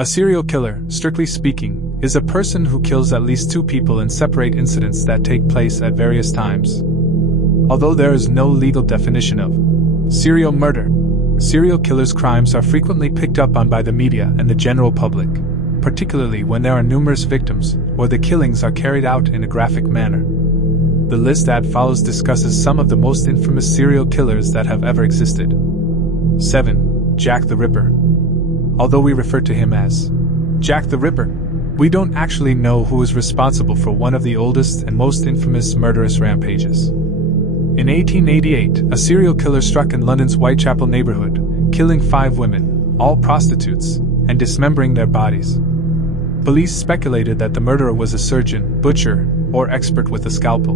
A serial killer, strictly speaking, is a person who kills at least two people in separate incidents that take place at various times. Although there is no legal definition of serial murder, serial killers' crimes are frequently picked up on by the media and the general public, particularly when there are numerous victims or the killings are carried out in a graphic manner. The list that follows discusses some of the most infamous serial killers that have ever existed. 7. Jack the Ripper. Although we refer to him as Jack the Ripper, we don't actually know who is responsible for one of the oldest and most infamous murderous rampages. In 1888, a serial killer struck in London's Whitechapel neighborhood, killing 5 women, all prostitutes, and dismembering their bodies. Police speculated that the murderer was a surgeon, butcher, or expert with a scalpel.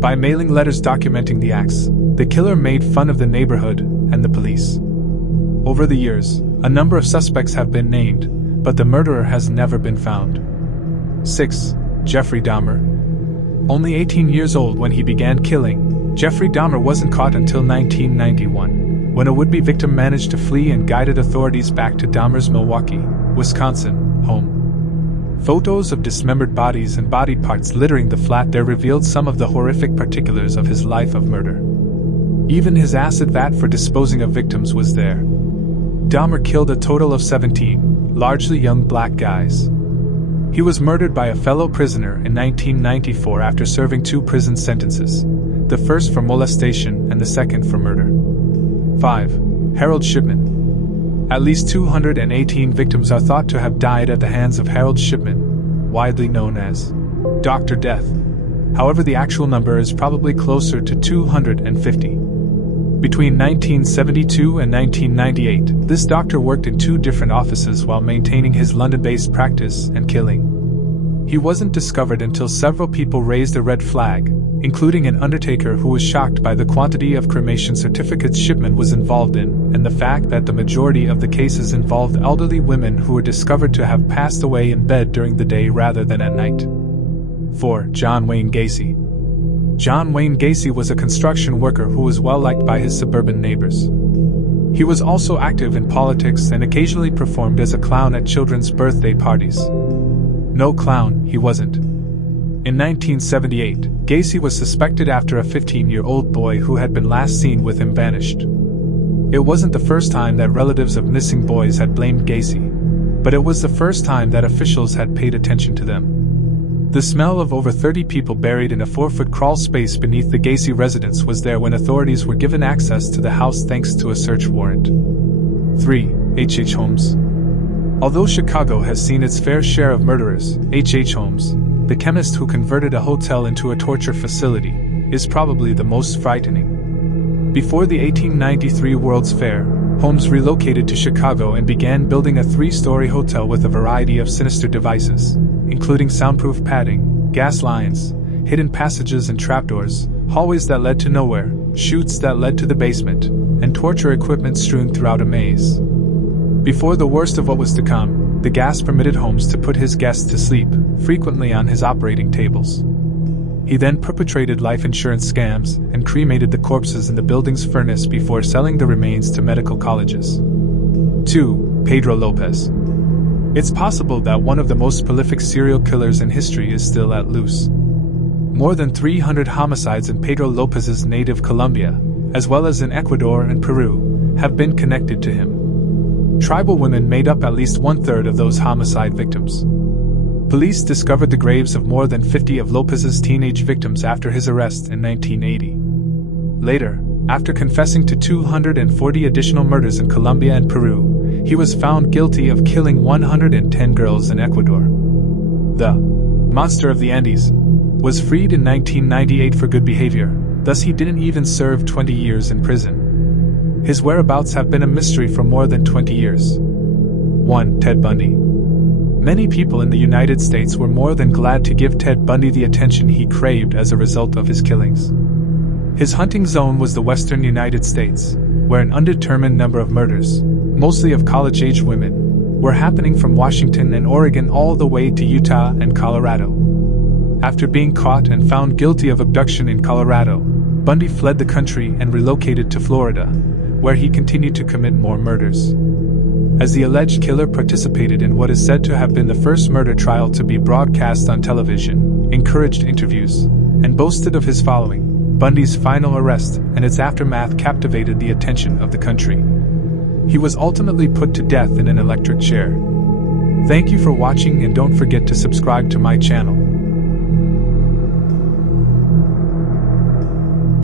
By mailing letters documenting the acts, the killer made fun of the neighborhood and the police. Over the years, a number of suspects have been named, but the murderer has never been found. 6. Jeffrey Dahmer. Only 18 years old when he began killing, Jeffrey Dahmer wasn't caught until 1991, when a would-be victim managed to flee and guided authorities back to Dahmer's Milwaukee, Wisconsin, home. Photos of dismembered bodies and body parts littering the flat there revealed some of the horrific particulars of his life of murder. Even his acid vat for disposing of victims was there. Dahmer killed a total of 17, largely young black guys. He was murdered by a fellow prisoner in 1994 after serving 2 prison sentences, the first for molestation and the second for murder. 5. Harold Shipman. At least 218 victims are thought to have died at the hands of Harold Shipman, widely known as Dr. Death. However, the actual number is probably closer to 250. Between 1972 and 1998, this doctor worked in 2 different offices while maintaining his London-based practice and killing. He wasn't discovered until several people raised a red flag, including an undertaker who was shocked by the quantity of cremation certificates Shipman was involved in, and the fact that the majority of the cases involved elderly women who were discovered to have passed away in bed during the day rather than at night. 4. John Wayne Gacy. John Wayne Gacy was a construction worker who was well liked by his suburban neighbors. He was also active in politics and occasionally performed as a clown at children's birthday parties. No clown, he wasn't. In 1978, Gacy was suspected after a 15-year-old boy who had been last seen with him vanished. It wasn't the first time that relatives of missing boys had blamed Gacy, but it was the first time that officials had paid attention to them. The smell of over 30 people buried in a 4-foot crawl space beneath the Gacy residence was there when authorities were given access to the house thanks to a search warrant. 3. H. Holmes. Although Chicago has seen its fair share of murderers, H. Holmes, the chemist who converted a hotel into a torture facility, is probably the most frightening. Before the 1893 World's Fair, Holmes relocated to Chicago and began building a 3-story hotel with a variety of sinister devices, including soundproof padding, gas lines, hidden passages and trapdoors, hallways that led to nowhere, chutes that led to the basement, and torture equipment strewn throughout a maze. Before the worst of what was to come, the gas permitted Holmes to put his guests to sleep, frequently on his operating tables. He then perpetrated life insurance scams and cremated the corpses in the building's furnace before selling the remains to medical colleges. 2. Pedro Lopez. It's possible that one of the most prolific serial killers in history is still at loose. More than 300 homicides in Pedro Lopez's native Colombia, as well as in Ecuador and Peru, have been connected to him. Tribal women made up at least 1/3 of those homicide victims. Police discovered the graves of more than 50 of Lopez's teenage victims after his arrest in 1980. Later, after confessing to 240 additional murders in Colombia and Peru, he was found guilty of killing 110 girls in Ecuador. The monster of the Andes was freed in 1998 for good behavior, thus he didn't even serve 20 years in prison. His whereabouts have been a mystery for more than 20 years. 1. Ted Bundy. Many people in the United States were more than glad to give Ted Bundy the attention he craved as a result of his killings. His hunting zone was the western United States, where an undetermined number of murders, mostly of college-age women, were happening from Washington and Oregon all the way to Utah and Colorado. After being caught and found guilty of abduction in Colorado, Bundy fled the country and relocated to Florida, where he continued to commit more murders. as the alleged killer participated in what is said to have been the first murder trial to be broadcast on television, encouraged interviews, and boasted of his following. Bundy's final arrest and its aftermath captivated the attention of the country. He was ultimately put to death in an electric chair. Thank you for watching, and don't forget to subscribe to my channel.